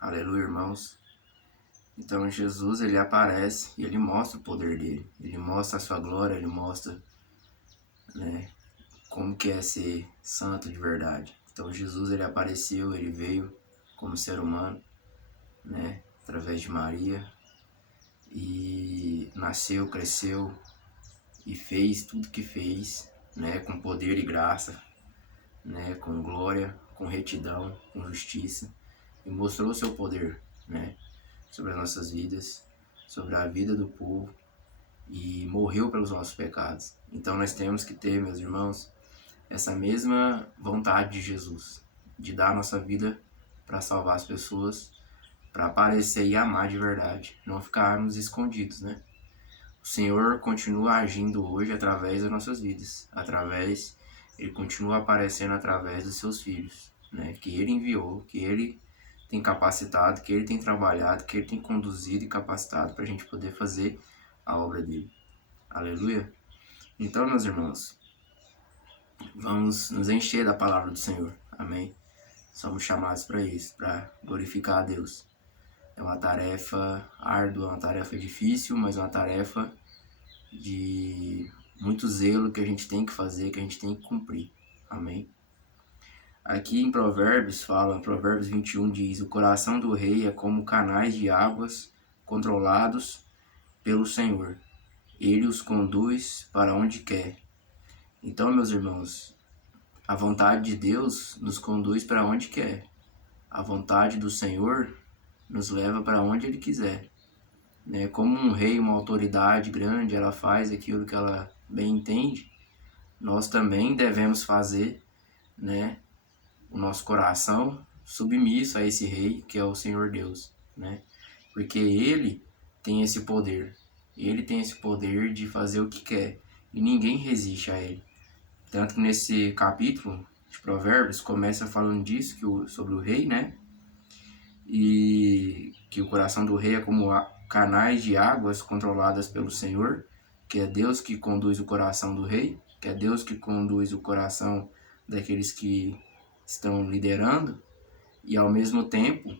Aleluia, irmãos. Então Jesus, ele aparece e ele mostra o poder dele. Ele mostra a sua glória, ele mostra, né, como que é ser santo de verdade. Então Jesus, ele apareceu, ele veio como ser humano, né, através de Maria, e nasceu, cresceu e fez tudo que fez, né, com poder e graça, né, com glória, com retidão, com justiça, e mostrou o seu poder, né, sobre as nossas vidas, sobre a vida do povo, e morreu pelos nossos pecados. Então nós temos que ter, meus irmãos, essa mesma vontade de Jesus, de dar a nossa vida para salvar as pessoas, para aparecer e amar de verdade, não ficarmos escondidos, né? O Senhor continua agindo hoje através das nossas vidas, Ele continua aparecendo através dos seus filhos, né? Que Ele enviou, que Ele tem capacitado, que Ele tem trabalhado, que Ele tem conduzido e capacitado para a gente poder fazer a obra dele. Aleluia! Então, meus irmãos, vamos nos encher da palavra do Senhor. Amém? Somos chamados para isso, para glorificar a Deus. É uma tarefa árdua, uma tarefa difícil, mas uma tarefa de muito zelo que a gente tem que fazer, que a gente tem que cumprir. Amém? Aqui em Provérbios fala, Provérbios 21 diz: o coração do rei é como canais de águas controlados pelo Senhor. Ele os conduz para onde quer. Então, meus irmãos, a vontade de Deus nos conduz para onde quer. A vontade do Senhor nos leva para onde Ele quiser. Né? Como um rei, uma autoridade grande, ela faz aquilo que ela bem entende, nós também devemos fazer, né, o nosso coração submisso a esse rei, que é o Senhor Deus. Né? Porque Ele tem esse poder. Ele tem esse poder de fazer o que quer. E ninguém resiste a Ele. Tanto que nesse capítulo de Provérbios começa falando disso, sobre o rei, né? E que o coração do rei é como canais de águas controladas pelo Senhor, que é Deus que conduz o coração do rei, que é Deus que conduz o coração daqueles que estão liderando. E ao mesmo tempo,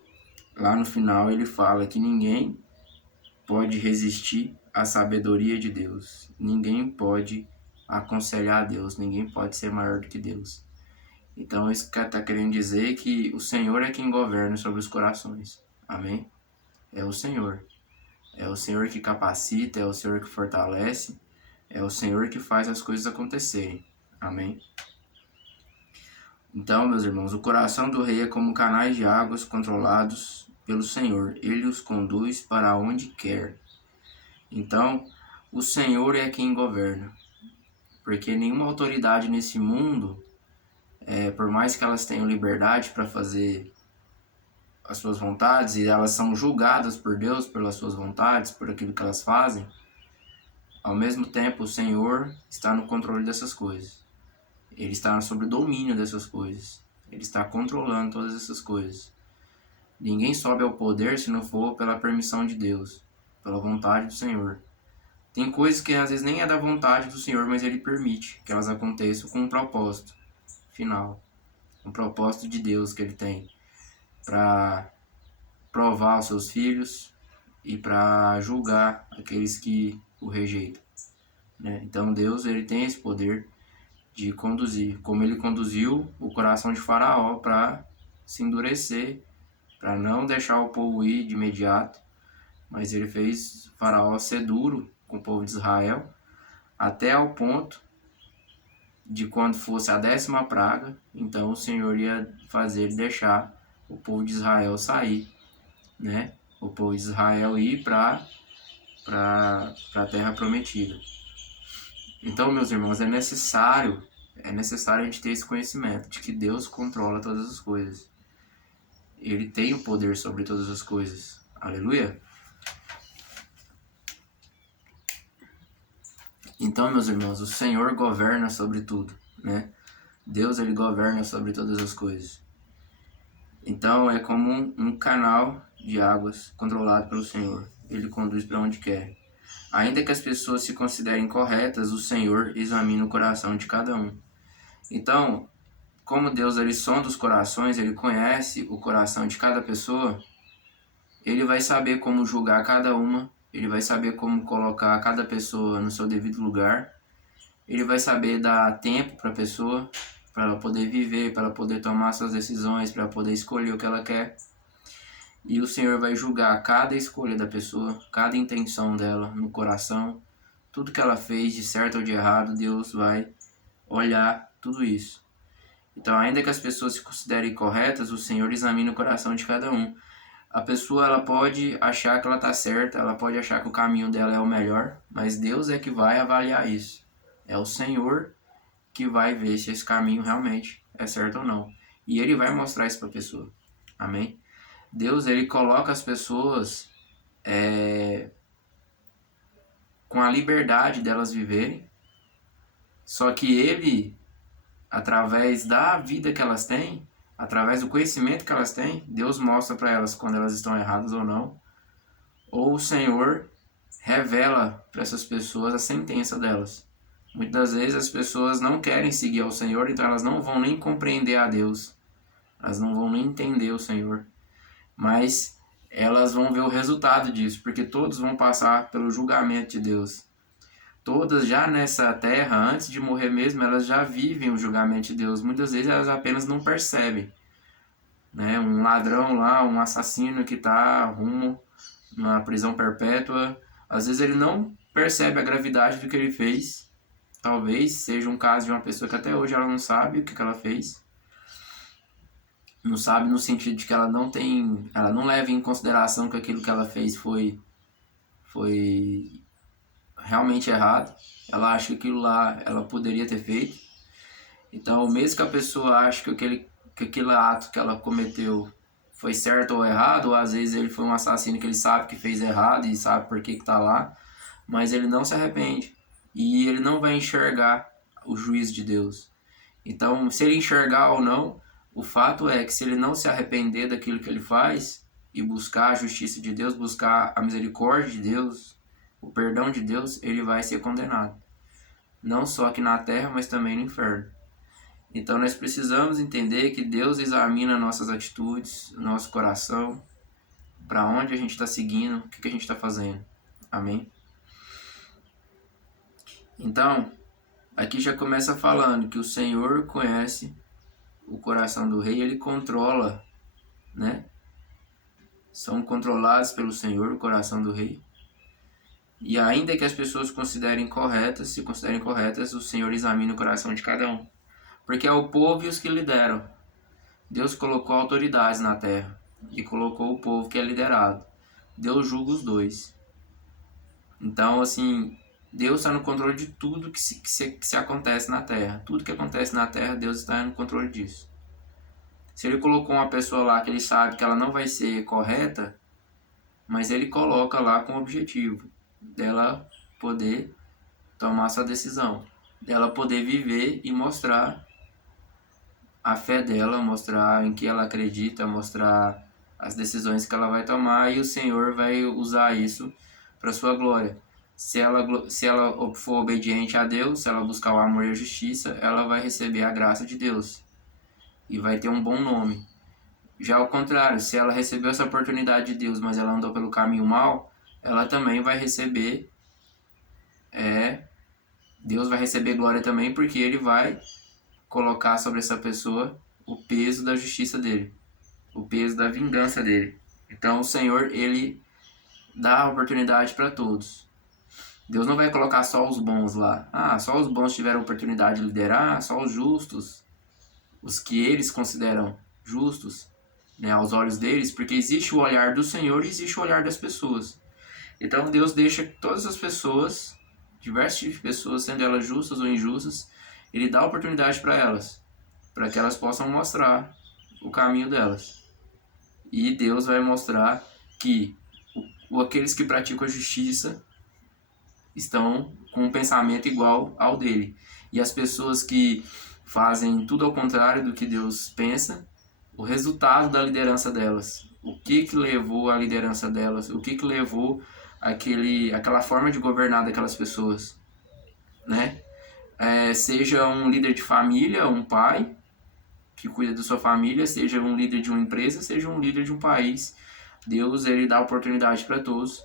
lá no final ele fala que ninguém pode resistir à sabedoria de Deus. Ninguém pode aconselhar a Deus, ninguém pode ser maior do que Deus. Então isso está querendo dizer que o Senhor é quem governa sobre os corações. Amém? É o Senhor. É o Senhor que capacita, é o Senhor que fortalece, é o Senhor que faz as coisas acontecerem. Amém? Então, meus irmãos, o coração do rei é como canais de águas controlados pelo Senhor. Ele os conduz para onde quer. Então, o Senhor é quem governa. Porque nenhuma autoridade nesse mundo, por mais que elas tenham liberdade para fazer as suas vontades, e elas são julgadas por Deus pelas suas vontades, por aquilo que elas fazem, ao mesmo tempo o Senhor está no controle dessas coisas. Ele está sob o domínio dessas coisas. Ele está controlando todas essas coisas. Ninguém sobe ao poder se não for pela permissão de Deus, pela vontade do Senhor. Tem coisas que às vezes nem é da vontade do Senhor, mas Ele permite que elas aconteçam com um propósito final. Um propósito de Deus que Ele tem para provar os seus filhos e para julgar aqueles que o rejeitam. Né? Então Deus, Ele tem esse poder de conduzir, como Ele conduziu o coração de Faraó para se endurecer, para não deixar o povo ir de imediato, mas Ele fez Faraó ser duro com o povo de Israel, até ao ponto de quando fosse a 10ª praga, então o Senhor ia fazer ele deixar o povo de Israel sair, né? O povo de Israel ir para a terra prometida. Então, meus irmãos, é necessário a gente ter esse conhecimento de que Deus controla todas as coisas. Ele tem o poder sobre todas as coisas. Aleluia? Então, meus irmãos, o Senhor governa sobre tudo, né? Deus, Ele governa sobre todas as coisas. Então, é como um canal de águas controlado pelo Senhor. Ele conduz para onde quer. Ainda que as pessoas se considerem corretas, o Senhor examina o coração de cada um. Então, como Deus, Ele sonda os corações, Ele conhece o coração de cada pessoa, ele vai saber como julgar cada uma, ele vai saber como colocar cada pessoa no seu devido lugar, ele vai saber dar tempo para a pessoa, para ela poder viver, para ela poder tomar suas decisões, para ela poder escolher o que ela quer. E o Senhor vai julgar cada escolha da pessoa, cada intenção dela no coração, tudo que ela fez de certo ou de errado, Deus vai olhar tudo isso. Então, ainda que as pessoas se considerem corretas, o Senhor examina o coração de cada um. A pessoa, ela pode achar que ela está certa, ela pode achar que o caminho dela é o melhor, mas Deus é que vai avaliar isso. É o Senhor que vai ver se esse caminho realmente é certo ou não. E Ele vai mostrar isso para a pessoa. Amém? Deus, Ele coloca as pessoas com a liberdade delas viverem, só que Ele, através da vida que elas têm, através do conhecimento que elas têm, Deus mostra para elas quando elas estão erradas ou não, ou o Senhor revela para essas pessoas a sentença delas. Muitas vezes as pessoas não querem seguir ao Senhor, então elas não vão nem compreender a Deus, elas não vão nem entender o Senhor, mas elas vão ver o resultado disso, porque todos vão passar pelo julgamento de Deus. Todas já nessa terra, antes de morrer mesmo, elas já vivem o julgamento de Deus. Muitas vezes elas apenas não percebem. Né? Um ladrão lá, um assassino que está rumo na prisão perpétua, às vezes ele não percebe a gravidade do que ele fez. Talvez seja um caso de uma pessoa que até hoje ela não sabe o que ela fez. Não sabe no sentido de que ela não leva em consideração que aquilo que ela fez foi realmente errado. Ela acha que aquilo lá ela poderia ter feito. Então, mesmo que a pessoa ache que aquele ato que ela cometeu foi certo ou errado, ou às vezes ele foi um assassino que ele sabe que fez errado e sabe por que está lá, mas ele não se arrepende. E ele não vai enxergar o juízo de Deus. Então, se ele enxergar ou não, o fato é que se ele não se arrepender daquilo que ele faz e buscar a justiça de Deus, buscar a misericórdia de Deus, o perdão de Deus, ele vai ser condenado. Não só aqui na terra, mas também no inferno. Então nós precisamos entender que Deus examina nossas atitudes, nosso coração, para onde a gente está seguindo, o que a gente está fazendo. Amém? Então, aqui já começa falando que o Senhor conhece o coração do rei, ele controla, né? São controlados pelo Senhor o coração do rei. E ainda que as pessoas se considerem corretas, o Senhor examina o coração de cada um. Porque é o povo e os que lideram. Deus colocou autoridades na terra e colocou o povo que é liderado. Deus julga os dois. Então, assim, Deus está no controle de tudo que se acontece na terra. Tudo que acontece na terra, Deus está no controle disso. Se Ele colocou uma pessoa lá que Ele sabe que ela não vai ser correta, mas Ele coloca lá com o objetivo dela poder tomar sua decisão, dela poder viver e mostrar a fé dela, mostrar em que ela acredita, mostrar as decisões que ela vai tomar, e o Senhor vai usar isso para sua glória. Se ela for obediente a Deus, se ela buscar o amor e a justiça, ela vai receber a graça de Deus e vai ter um bom nome. Já ao contrário, se ela recebeu essa oportunidade de Deus, mas ela andou pelo caminho mal, ela também vai receber Deus vai receber glória também, porque Ele vai colocar sobre essa pessoa o peso da justiça dele, o peso da vingança dele. Então o Senhor, Ele dá a oportunidade para todos. Deus não vai colocar só os bons lá. Só os bons tiveram oportunidade de liderar, só os justos, os que eles consideram justos, né, aos olhos deles, porque existe o olhar do Senhor e existe o olhar das pessoas. Então Deus deixa todas as pessoas, diversos tipos de pessoas, sendo elas justas ou injustas, Ele dá oportunidade para elas, para que elas possam mostrar o caminho delas. E Deus vai mostrar que aqueles que praticam a justiça estão com um pensamento igual ao dele. E as pessoas que fazem tudo ao contrário do que Deus pensa, o resultado da liderança delas, o que levou a liderança delas, o que levou aquela forma de governar daquelas pessoas, né? Seja um líder de família, um pai que cuida da sua família, seja um líder de uma empresa, seja um líder de um país. Deus, ele dá oportunidade para todos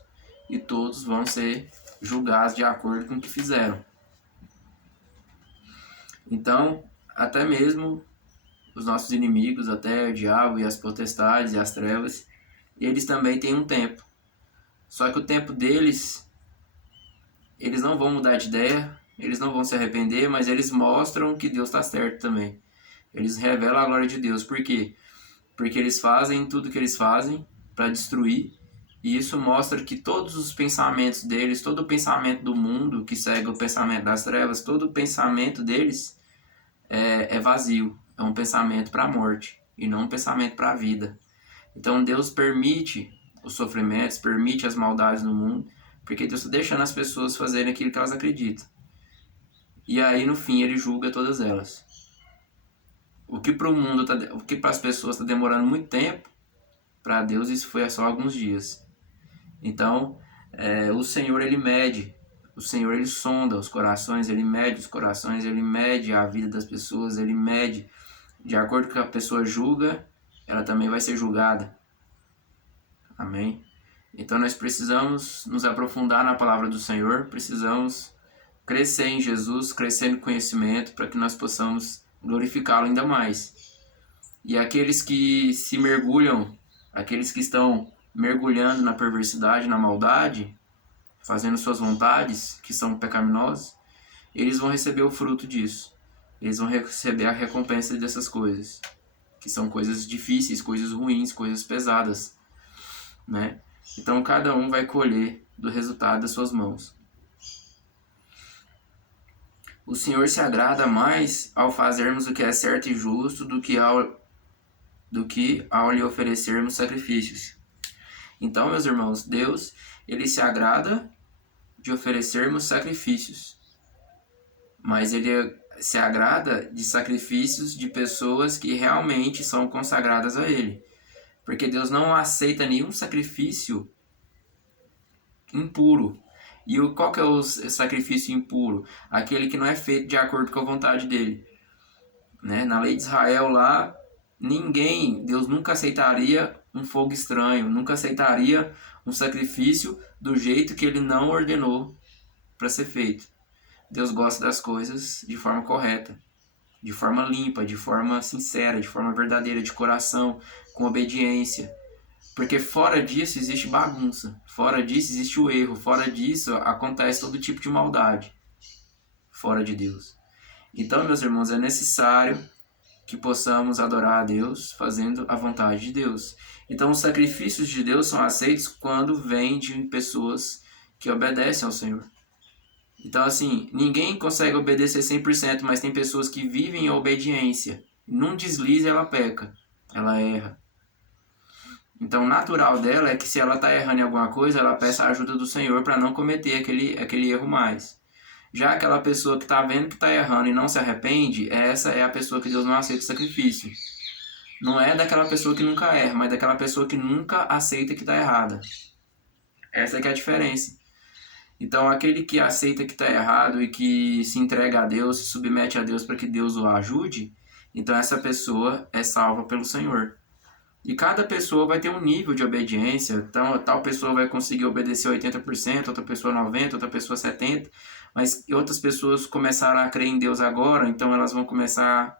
e todos vão ser julgados de acordo com o que fizeram. Então, até mesmo os nossos inimigos, até o diabo e as potestades e as trevas, eles também têm um tempo. Só que o tempo deles, eles não vão mudar de ideia, eles não vão se arrepender, mas eles mostram que Deus está certo também. Eles revelam a glória de Deus. Por quê? Porque eles fazem tudo o que eles fazem para destruir, e isso mostra que todos os pensamentos deles, todo o pensamento do mundo que segue o pensamento das trevas, todo o pensamento deles é vazio, é um pensamento para a morte e não um pensamento para a vida. Então Deus permite os sofrimentos, permite as maldades no mundo, porque Deus está deixando as pessoas fazerem aquilo que elas acreditam. E aí no fim ele julga todas elas. O que para o mundo, o que para as pessoas está demorando muito tempo, para Deus isso foi só alguns dias. Então o Senhor ele mede, o Senhor ele sonda os corações, ele mede os corações, ele mede a vida das pessoas, ele mede de acordo com o que a pessoa julga, ela também vai ser julgada. Amém? Então nós precisamos nos aprofundar na palavra do Senhor, precisamos crescer em Jesus, crescer no conhecimento, para que nós possamos glorificá-lo ainda mais. E aqueles que se mergulham, aqueles que estão mergulhando na perversidade, na maldade, fazendo suas vontades, que são pecaminosas, eles vão receber o fruto disso. Eles vão receber a recompensa dessas coisas, que são coisas difíceis, coisas ruins, coisas pesadas, né? Então cada um vai colher do resultado das suas mãos. O Senhor se agrada mais ao fazermos o que é certo e justo do que ao lhe oferecermos sacrifícios. Então, meus irmãos, Deus, ele se agrada de oferecermos sacrifícios, mas ele se agrada de sacrifícios de pessoas que realmente são consagradas a ele, porque Deus não aceita nenhum sacrifício impuro. E qual que é o sacrifício impuro? Aquele que não é feito de acordo com a vontade dele, né? Na lei de Israel lá, Deus nunca aceitaria um fogo estranho, nunca aceitaria um sacrifício do jeito que ele não ordenou para ser feito. Deus gosta das coisas de forma correta, de forma limpa, de forma sincera, de forma verdadeira, de coração, com obediência. Porque fora disso existe bagunça, fora disso existe o erro, fora disso acontece todo tipo de maldade, fora de Deus. Então, meus irmãos, é necessário que possamos adorar a Deus fazendo a vontade de Deus. Então, os sacrifícios de Deus são aceitos quando vêm de pessoas que obedecem ao Senhor. Então, assim, ninguém consegue obedecer 100%, mas tem pessoas que vivem em obediência. Num deslize ela peca, ela erra. Então, o natural dela é que se ela está errando em alguma coisa, ela peça a ajuda do Senhor para não cometer aquele erro mais. Já aquela pessoa que está vendo que está errando e não se arrepende, essa é a pessoa que Deus não aceita o sacrifício. Não é daquela pessoa que nunca erra, mas daquela pessoa que nunca aceita que está errada. Essa é que é a diferença. Então, aquele que aceita que está errado e que se entrega a Deus, se submete a Deus para que Deus o ajude, então essa pessoa é salva pelo Senhor. E cada pessoa vai ter um nível de obediência. Então, tal pessoa vai conseguir obedecer 80%, outra pessoa 90%, outra pessoa 70%. Mas outras pessoas começaram a crer em Deus agora, então elas vão começar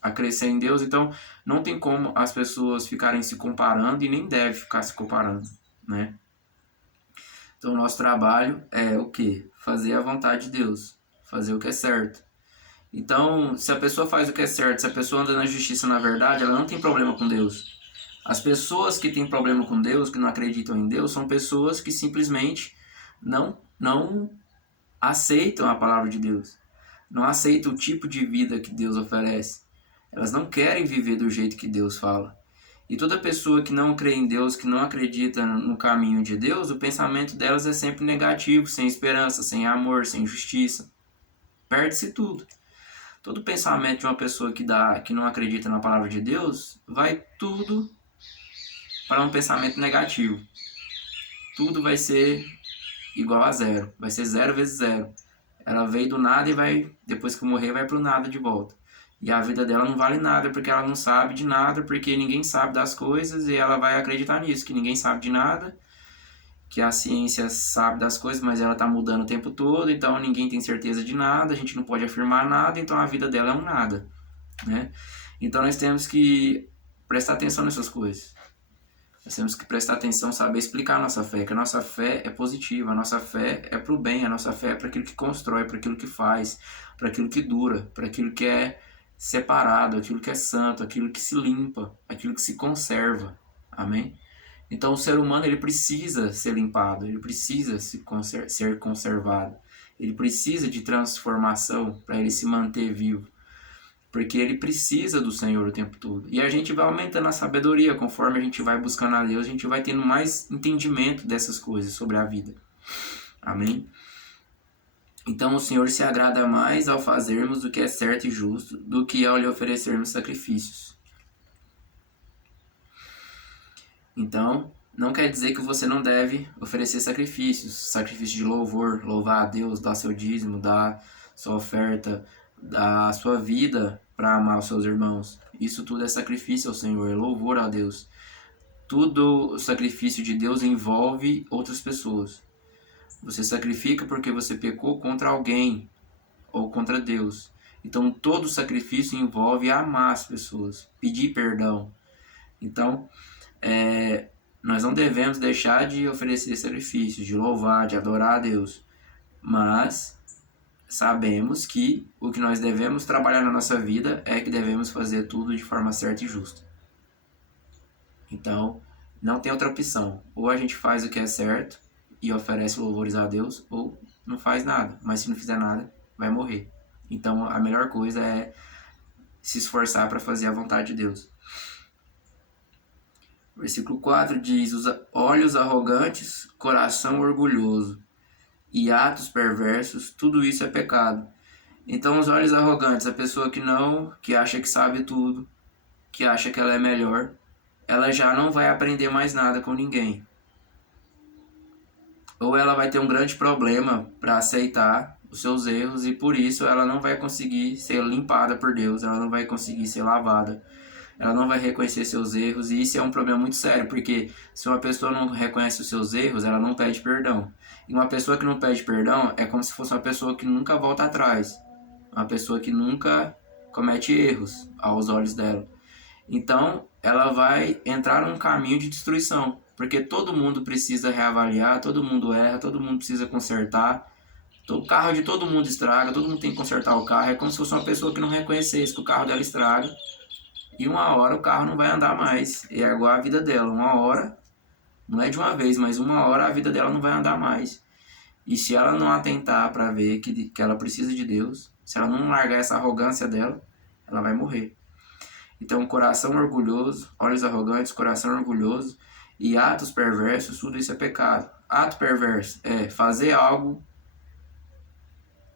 a crescer em Deus. Então, não tem como as pessoas ficarem se comparando e nem deve ficar se comparando, né? Então, o nosso trabalho é o quê? Fazer a vontade de Deus, fazer o que é certo. Então, se a pessoa faz o que é certo, se a pessoa anda na justiça, na verdade, ela não tem problema com Deus. As pessoas que têm problema com Deus, que não acreditam em Deus, são pessoas que simplesmente não aceitam a palavra de Deus. Não aceitam o tipo de vida que Deus oferece. Elas não querem viver do jeito que Deus fala. E toda pessoa que não crê em Deus, que não acredita no caminho de Deus, o pensamento delas é sempre negativo, sem esperança, sem amor, sem justiça. Perde-se tudo. Todo pensamento de uma pessoa que não acredita na palavra de Deus, vai tudo para um pensamento negativo. Tudo vai ser igual a zero. Vai ser 0 vezes 0. Ela veio do nada e vai, depois que morrer, vai para o nada de volta. E a vida dela não vale nada, porque ela não sabe de nada, porque ninguém sabe das coisas, e ela vai acreditar nisso, que ninguém sabe de nada, que a ciência sabe das coisas, mas ela está mudando o tempo todo, então ninguém tem certeza de nada, a gente não pode afirmar nada, então a vida dela é um nada, né? Então nós temos que prestar atenção nessas coisas. Nós temos que prestar atenção, saber explicar a nossa fé, que a nossa fé é positiva, a nossa fé é para o bem, a nossa fé é para aquilo que constrói, para aquilo que faz, para aquilo que dura, para aquilo que é separado, aquilo que é santo, aquilo que se limpa, aquilo que se conserva. Amém? Então o ser humano ele precisa ser limpado, ele precisa ser conservado, ele precisa de transformação para ele se manter vivo, porque ele precisa do Senhor o tempo todo. E a gente vai aumentando a sabedoria, conforme a gente vai buscando a Deus, a gente vai tendo mais entendimento dessas coisas sobre a vida. Amém? Então o Senhor se agrada mais ao fazermos o que é certo e justo, do que ao lhe oferecermos sacrifícios. Então, não quer dizer que você não deve oferecer sacrifícios, sacrifício de louvor, louvar a Deus, dar seu dízimo, dar sua oferta, dar sua vida para amar os seus irmãos. Isso tudo é sacrifício ao Senhor, é louvor a Deus. Tudo o sacrifício de Deus envolve outras pessoas. Você sacrifica porque você pecou contra alguém ou contra Deus. Então todo sacrifício envolve amar as pessoas, pedir perdão. Então, nós não devemos deixar de oferecer sacrifícios, de louvar, de adorar a Deus. Mas sabemos que o que nós devemos trabalhar na nossa vida é que devemos fazer tudo de forma certa e justa. Então, não tem outra opção. Ou a gente faz o que é certo e oferece louvores a Deus, ou não faz nada. Mas se não fizer nada, vai morrer. Então, a melhor coisa é se esforçar para fazer a vontade de Deus. Versículo 4 diz: olhos arrogantes, coração orgulhoso e atos perversos, tudo isso é pecado. Então, os olhos arrogantes, a pessoa que acha que sabe tudo, que acha que ela é melhor, ela já não vai aprender mais nada com ninguém. Ou ela vai ter um grande problema para aceitar os seus erros e por isso ela não vai conseguir ser limpada por Deus, ela não vai conseguir ser lavada, ela não vai reconhecer seus erros, e isso é um problema muito sério, porque se uma pessoa não reconhece os seus erros, ela não pede perdão. E uma pessoa que não pede perdão é como se fosse uma pessoa que nunca volta atrás, uma pessoa que nunca comete erros aos olhos dela. Então, ela vai entrar num caminho de destruição, porque todo mundo precisa reavaliar, todo mundo erra, todo mundo precisa consertar, o carro de todo mundo estraga, todo mundo tem que consertar o carro. É como se fosse uma pessoa que não reconhecesse que o carro dela estraga, e uma hora o carro não vai andar mais. É igual a vida dela, uma hora, não é de uma vez, mas uma hora a vida dela não vai andar mais. E se ela não atentar para ver que ela precisa de Deus, se ela não largar essa arrogância dela, ela vai morrer. Então, coração orgulhoso, olhos arrogantes, coração orgulhoso e atos perversos, tudo isso é pecado. Ato perverso é fazer algo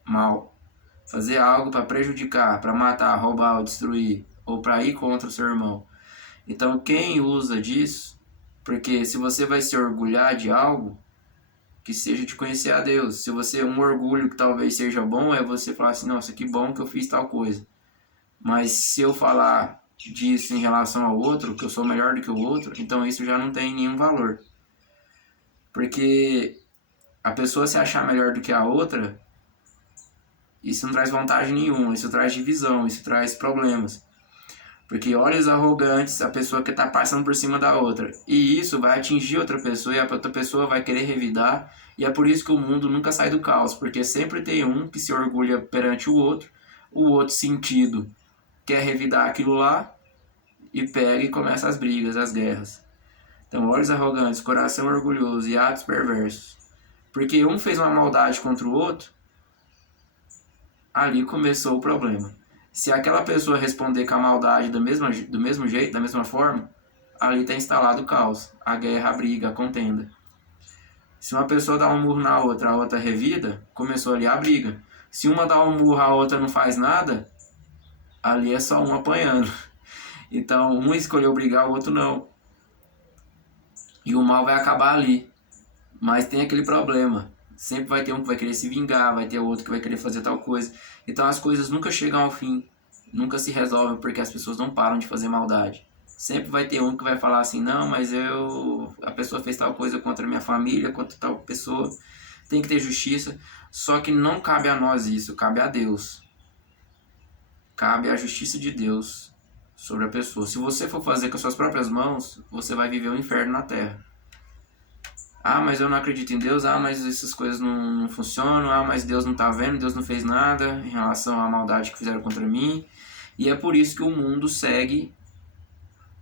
mal, fazer algo para prejudicar, para matar, roubar ou destruir, ou para ir contra o seu irmão. Então, quem usa disso, porque se você vai se orgulhar de algo, que seja de conhecer a Deus. Se você, um orgulho que talvez seja bom, é você falar assim, nossa, que bom que eu fiz tal coisa. Mas se eu falar disso em relação ao outro, que eu sou melhor do que o outro, então isso já não tem nenhum valor. Porque a pessoa se achar melhor do que a outra, isso não traz vantagem nenhuma, isso traz divisão, isso traz problemas. Porque olhos arrogantes, a pessoa que está passando por cima da outra. E isso vai atingir outra pessoa e a outra pessoa vai querer revidar. E é por isso que o mundo nunca sai do caos, porque sempre tem um que se orgulha perante o outro sentido quer revidar aquilo lá e pega e começa as brigas, as guerras. Então, olhos arrogantes, coração orgulhoso e atos perversos. Porque um fez uma maldade contra o outro, ali começou o problema. Se aquela pessoa responder com a maldade do mesmo jeito, da mesma forma, ali está instalado o caos, a guerra, a briga, a contenda. Se uma pessoa dá um murro na outra, a outra revida, começou ali a briga. Se uma dá um murro, a outra não faz nada, ali é só um apanhando. Então, um escolheu brigar, o outro não. E o mal vai acabar ali. Mas tem aquele problema. Sempre vai ter um que vai querer se vingar, vai ter outro que vai querer fazer tal coisa. Então as coisas nunca chegam ao fim. nunca se resolvem porque as pessoas não param de fazer maldade. Sempre vai ter um que vai falar assim, não, mas a pessoa fez tal coisa contra a minha família, contra tal pessoa, tem que ter justiça. Só que não cabe a nós isso, cabe a Deus. Cabe a justiça de Deus sobre a pessoa. Se você for fazer com as suas próprias mãos, você vai viver um inferno na terra. Ah, mas eu não acredito em Deus. Ah, mas essas coisas não funcionam. Ah, mas Deus não está vendo, Deus não fez nada em relação à maldade que fizeram contra mim. E é por isso que o mundo segue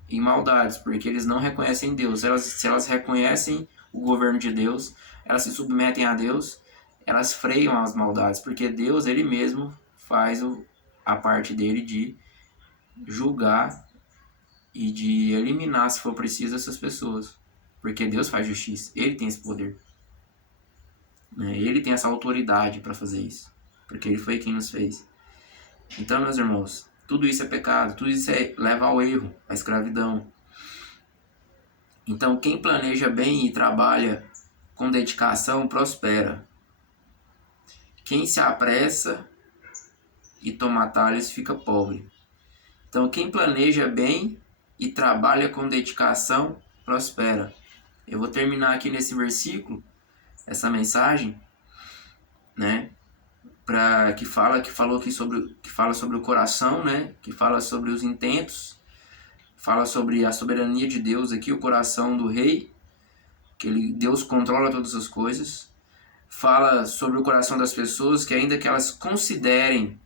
em maldades, porque eles não reconhecem Deus. Se elas reconhecem o governo de Deus, elas se submetem a Deus, elas freiam as maldades, porque Deus, ele mesmo, faz a parte dele de julgar e de eliminar, se for preciso, essas pessoas. Porque Deus faz justiça, ele tem esse poder. Ele tem essa autoridade para fazer isso, porque ele foi quem nos fez. Então, meus irmãos, tudo isso é pecado, tudo isso leva ao erro, à escravidão. Então, quem planeja bem e trabalha com dedicação, prospera. Quem se apressa e toma atalhos, fica pobre. Então, quem planeja bem e trabalha com dedicação, prospera. Eu vou terminar aqui nesse versículo, essa mensagem, né? Que fala sobre o coração, né? Que fala sobre os intentos, fala sobre a soberania de Deus aqui, o coração do rei, que Deus controla todas as coisas. Fala sobre o coração das pessoas, que ainda que elas considerem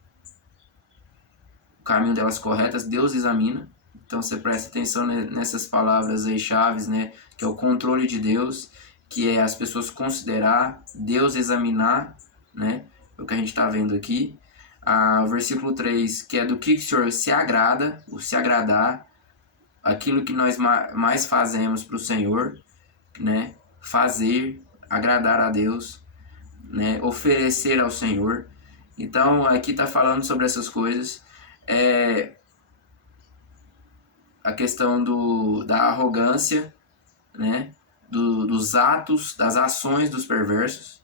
o caminho delas corretas, Deus examina. Então você presta atenção nessas palavras aí chaves, né? Que é o controle de Deus, que é as pessoas considerar, Deus examinar, né? É o que a gente está vendo aqui. O versículo 3, que é do que o Senhor se agrada, o se agradar, aquilo que nós mais fazemos para o Senhor, né? Fazer, agradar a Deus, né? Oferecer ao Senhor. Então aqui está falando sobre essas coisas. A questão da arrogância, né? Dos atos, das ações dos perversos.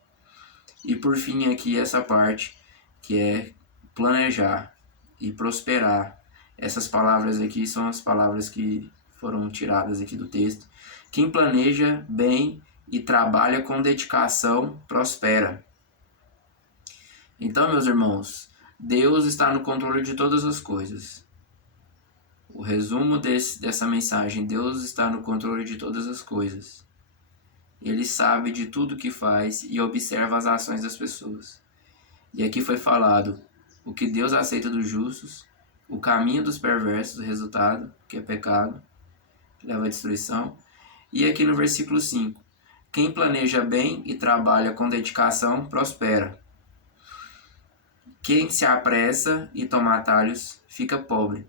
E por fim aqui essa parte que é planejar e prosperar. Essas palavras aqui são as palavras que foram tiradas aqui do texto. Quem planeja bem e trabalha com dedicação, prospera. Então, meus irmãos, Deus está no controle de todas as coisas. O resumo dessa mensagem, Deus está no controle de todas as coisas. Ele sabe de tudo que faz e observa as ações das pessoas. E aqui foi falado o que Deus aceita dos justos, o caminho dos perversos, o resultado, que é pecado, que leva à destruição. E aqui no versículo 5, quem planeja bem e trabalha com dedicação, prospera. Quem se apressa e toma atalhos, fica pobre.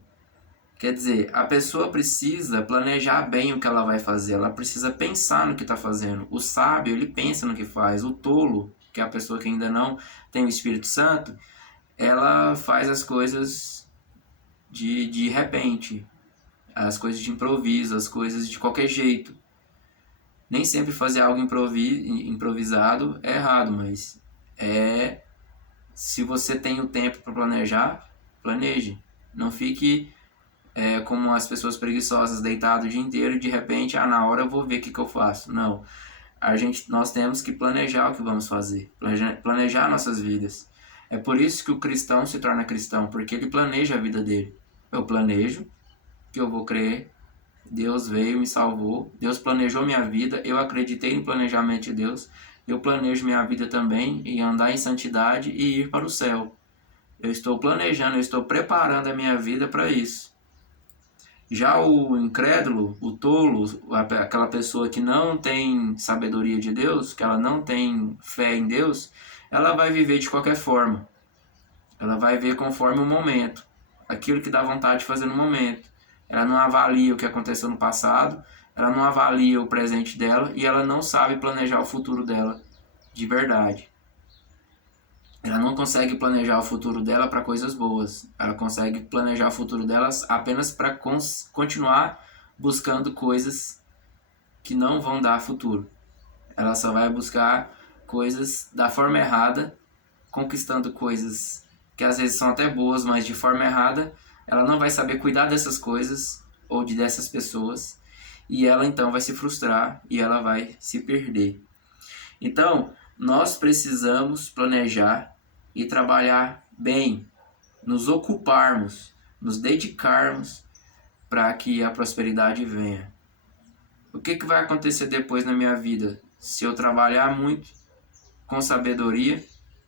Quer dizer, a pessoa precisa planejar bem o que ela vai fazer, ela precisa pensar no que está fazendo. O sábio, ele pensa no que faz. O tolo, que é a pessoa que ainda não tem o Espírito Santo, ela faz as coisas de repente, as coisas de improviso, as coisas de qualquer jeito. Nem sempre fazer algo improvisado é errado, mas se você tem o tempo para planejar, planeje. Não fique como as pessoas preguiçosas, deitado o dia inteiro e de repente, na hora eu vou ver o que eu faço. Não, nós temos que planejar o que vamos fazer, planejar nossas vidas. É por isso que o cristão se torna cristão, porque ele planeja a vida dele. Eu planejo que eu vou crer, Deus veio, me salvou, Deus planejou minha vida, eu acreditei no planejamento de Deus, eu planejo minha vida também em andar em santidade e ir para o céu. Eu estou planejando, eu estou preparando a minha vida para isso. Já o incrédulo, o tolo, aquela pessoa que não tem sabedoria de Deus, que ela não tem fé em Deus, ela vai viver de qualquer forma. Ela vai ver conforme o momento, aquilo que dá vontade de fazer no momento. Ela não avalia o que aconteceu no passado, ela não avalia o presente dela e ela não sabe planejar o futuro dela de verdade. Ela não consegue planejar o futuro dela para coisas boas. Ela consegue planejar o futuro delas apenas para continuar buscando coisas que não vão dar futuro. Ela só vai buscar coisas da forma errada, conquistando coisas que às vezes são até boas, mas de forma errada, ela não vai saber cuidar dessas coisas ou dessas pessoas, e ela então vai se frustrar e ela vai se perder. Então, nós precisamos planejar e trabalhar bem, nos ocuparmos, nos dedicarmos para que a prosperidade venha. O que vai acontecer depois na minha vida? Se eu trabalhar muito, com sabedoria,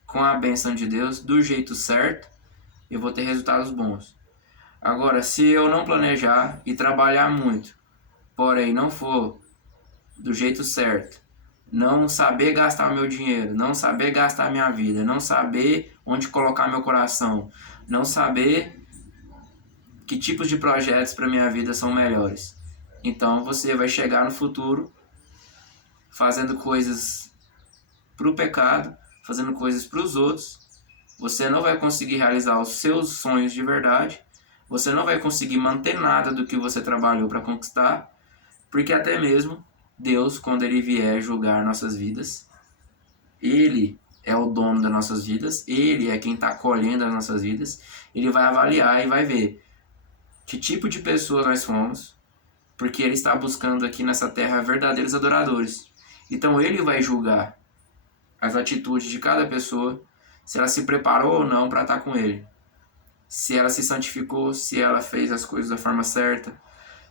com a bênção de Deus, do jeito certo, eu vou ter resultados bons. Agora, se eu não planejar e trabalhar muito, porém não for do jeito certo, não saber gastar o meu dinheiro, não saber gastar a minha vida, não saber onde colocar meu coração, não saber que tipos de projetos para minha vida são melhores, então você vai chegar no futuro fazendo coisas para o pecado, fazendo coisas para os outros. Você não vai conseguir realizar os seus sonhos de verdade. Você não vai conseguir manter nada do que você trabalhou para conquistar, porque até mesmo Deus, quando Ele vier julgar nossas vidas, Ele é o dono das nossas vidas, Ele é quem está colhendo as nossas vidas, Ele vai avaliar e vai ver que tipo de pessoa nós fomos, porque Ele está buscando aqui nessa terra verdadeiros adoradores. Então Ele vai julgar as atitudes de cada pessoa, se ela se preparou ou não para estar com Ele. Se ela se santificou, se ela fez as coisas da forma certa,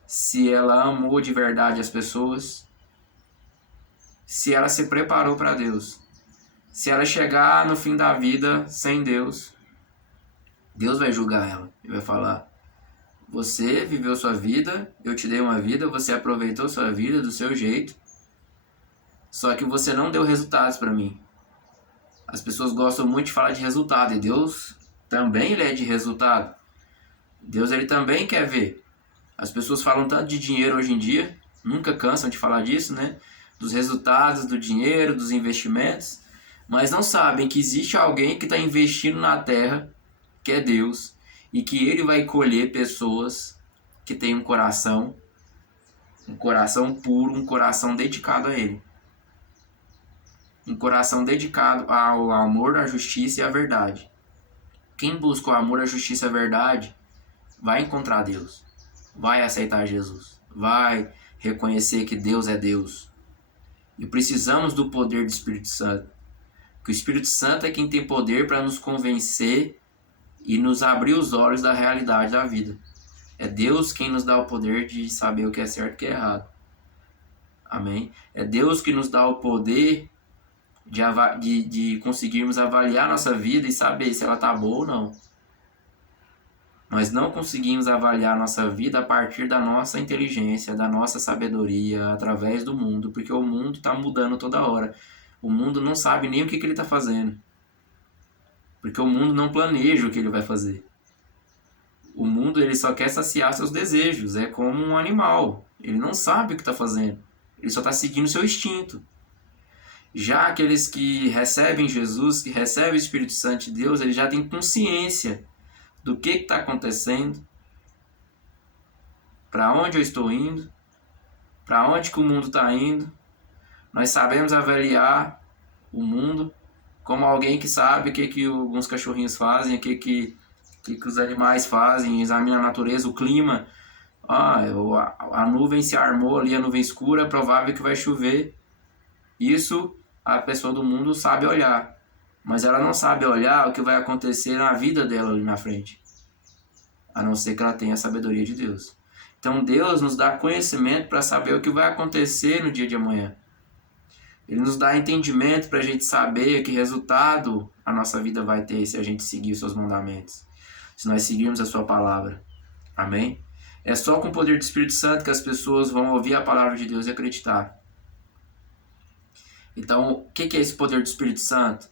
se ela amou de verdade as pessoas, se ela se preparou para Deus. Se ela chegar no fim da vida sem Deus, Deus vai julgar ela e vai falar: você viveu sua vida, eu te dei uma vida, você aproveitou sua vida do seu jeito, só que você não deu resultados para mim. As pessoas gostam muito de falar de resultado, e Deus também Ele é de resultado. Deus Ele também quer ver. As pessoas falam tanto de dinheiro hoje em dia, nunca cansam de falar disso, né? Dos resultados, do dinheiro, dos investimentos, mas não sabem que existe alguém que está investindo na terra, que é Deus, e que Ele vai colher pessoas que têm um coração puro, um coração dedicado a Ele. Um coração dedicado ao amor, à justiça e à verdade. Quem busca o amor, a justiça e a verdade vai encontrar Deus, vai aceitar Jesus, vai reconhecer que Deus é Deus. E precisamos do poder do Espírito Santo. Que o Espírito Santo é quem tem poder para nos convencer e nos abrir os olhos da realidade da vida. É Deus quem nos dá o poder de saber o que é certo e o que é errado. Amém? É Deus que nos dá o poder de conseguirmos avaliar nossa vida e saber se ela está boa ou não. Nós não conseguimos avaliar nossa vida a partir da nossa inteligência, da nossa sabedoria, através do mundo, porque o mundo está mudando toda hora. O mundo não sabe nem o que ele está fazendo, porque o mundo não planeja o que ele vai fazer. O mundo ele só quer saciar seus desejos, é como um animal, ele não sabe o que está fazendo, ele só está seguindo seu instinto. Já aqueles que recebem Jesus, que recebem o Espírito Santo de Deus, eles já têm consciência do que está acontecendo, para onde eu estou indo, para onde que o mundo está indo. Nós sabemos avaliar o mundo como alguém que sabe o que alguns cachorrinhos fazem, o que os animais fazem, examina a natureza, o clima. A nuvem se armou ali, a nuvem escura, é provável que vai chover. Isso a pessoa do mundo sabe olhar, mas ela não sabe olhar o que vai acontecer na vida dela ali na frente, a não ser que ela tenha a sabedoria de Deus. Então Deus nos dá conhecimento para saber o que vai acontecer no dia de amanhã. Ele nos dá entendimento para a gente saber que resultado a nossa vida vai ter se a gente seguir os seus mandamentos, se nós seguirmos a sua palavra. Amém? É só com o poder do Espírito Santo que as pessoas vão ouvir a palavra de Deus e acreditar. Então, o que é esse poder do Espírito Santo?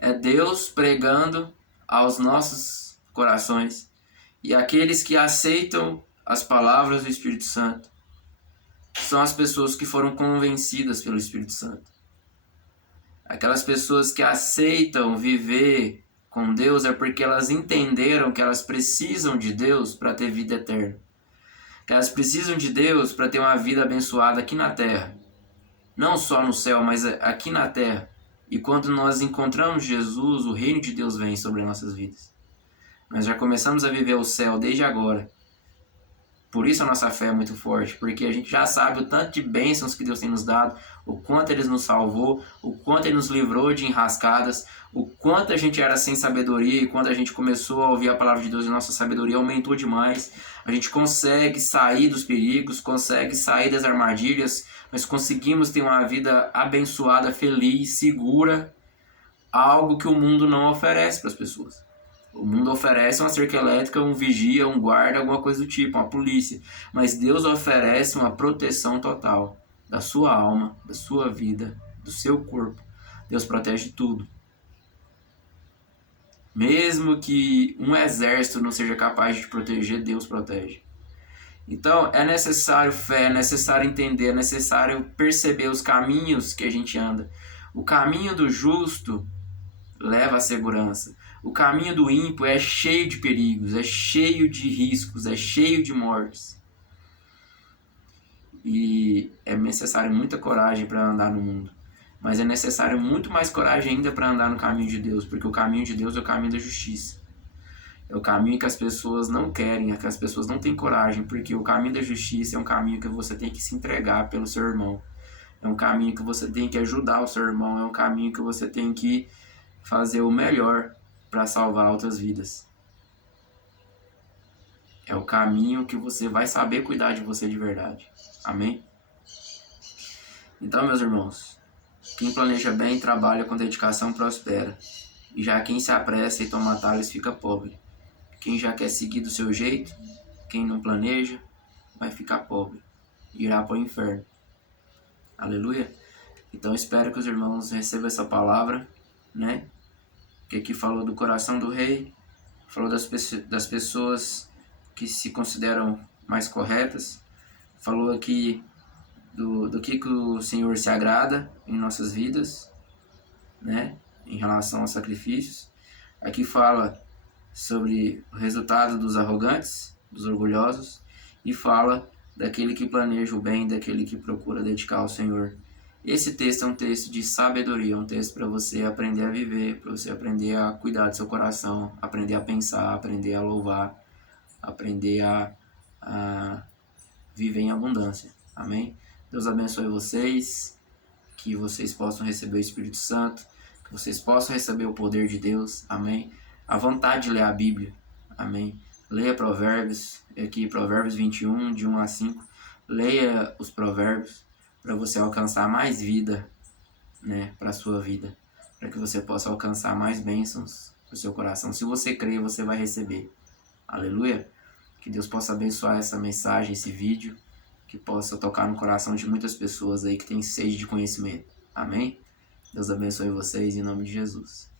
É Deus pregando aos nossos corações. E aqueles que aceitam as palavras do Espírito Santo são as pessoas que foram convencidas pelo Espírito Santo. Aquelas pessoas que aceitam viver com Deus é porque elas entenderam que elas precisam de Deus para ter vida eterna. Que elas precisam de Deus para ter uma vida abençoada aqui na terra. Não só no céu, mas aqui na terra. E quando nós encontramos Jesus, o reino de Deus vem sobre nossas vidas. Nós já começamos a viver o céu desde agora. Por isso a nossa fé é muito forte, porque a gente já sabe o tanto de bênçãos que Deus tem nos dado, o quanto Ele nos salvou, o quanto Ele nos livrou de enrascadas, o quanto a gente era sem sabedoria e quando a gente começou a ouvir a palavra de Deus, a nossa sabedoria aumentou demais. A gente consegue sair dos perigos, consegue sair das armadilhas, nós conseguimos ter uma vida abençoada, feliz, segura, algo que o mundo não oferece para as pessoas. O mundo oferece uma cerca elétrica, um vigia, um guarda, alguma coisa do tipo, uma polícia. Mas Deus oferece uma proteção total da sua alma, da sua vida, do seu corpo. Deus protege tudo. Mesmo que um exército não seja capaz de te proteger, Deus protege. Então é necessário fé, é necessário entender, é necessário perceber os caminhos que a gente anda. O caminho do justo leva à segurança. O caminho do ímpio é cheio de perigos, é cheio de riscos, é cheio de mortes. E é necessário muita coragem para andar no mundo. Mas é necessário muito mais coragem ainda para andar no caminho de Deus, porque o caminho de Deus é o caminho da justiça. É o caminho que as pessoas não querem, é que as pessoas não têm coragem, porque o caminho da justiça é um caminho que você tem que se entregar pelo seu irmão. É um caminho que você tem que ajudar o seu irmão, é um caminho que você tem que fazer o melhor para salvar outras vidas. É o caminho que você vai saber cuidar de você de verdade. Amém? Então, meus irmãos, quem planeja bem, trabalha com dedicação, prospera. E já quem se apressa e toma atalhos fica pobre. Quem já quer seguir do seu jeito, quem não planeja, vai ficar pobre. Irá para o inferno. Aleluia? Então, espero que os irmãos recebam essa palavra, né? Que aqui falou do coração do rei, falou das pessoas que se consideram mais corretas, falou aqui do que o Senhor se agrada em nossas vidas, né, em relação aos sacrifícios. Aqui fala sobre o resultado dos arrogantes, dos orgulhosos, e fala daquele que planeja o bem, daquele que procura dedicar ao Senhor. Esse texto é um texto de sabedoria, é um texto para você aprender a viver, para você aprender a cuidar do seu coração, aprender a pensar, aprender a louvar, aprender a viver em abundância. Amém? Deus abençoe vocês, que vocês possam receber o Espírito Santo, que vocês possam receber o poder de Deus. Amém? A vontade de ler a Bíblia. Amém? Leia Provérbios, aqui Provérbios 21, de 1 a 5. Leia os Provérbios, para você alcançar mais vida, né, para a sua vida, para que você possa alcançar mais bênçãos para o seu coração. Se você crer, você vai receber. Aleluia! Que Deus possa abençoar essa mensagem, esse vídeo, que possa tocar no coração de muitas pessoas aí que têm sede de conhecimento. Amém? Deus abençoe vocês em nome de Jesus.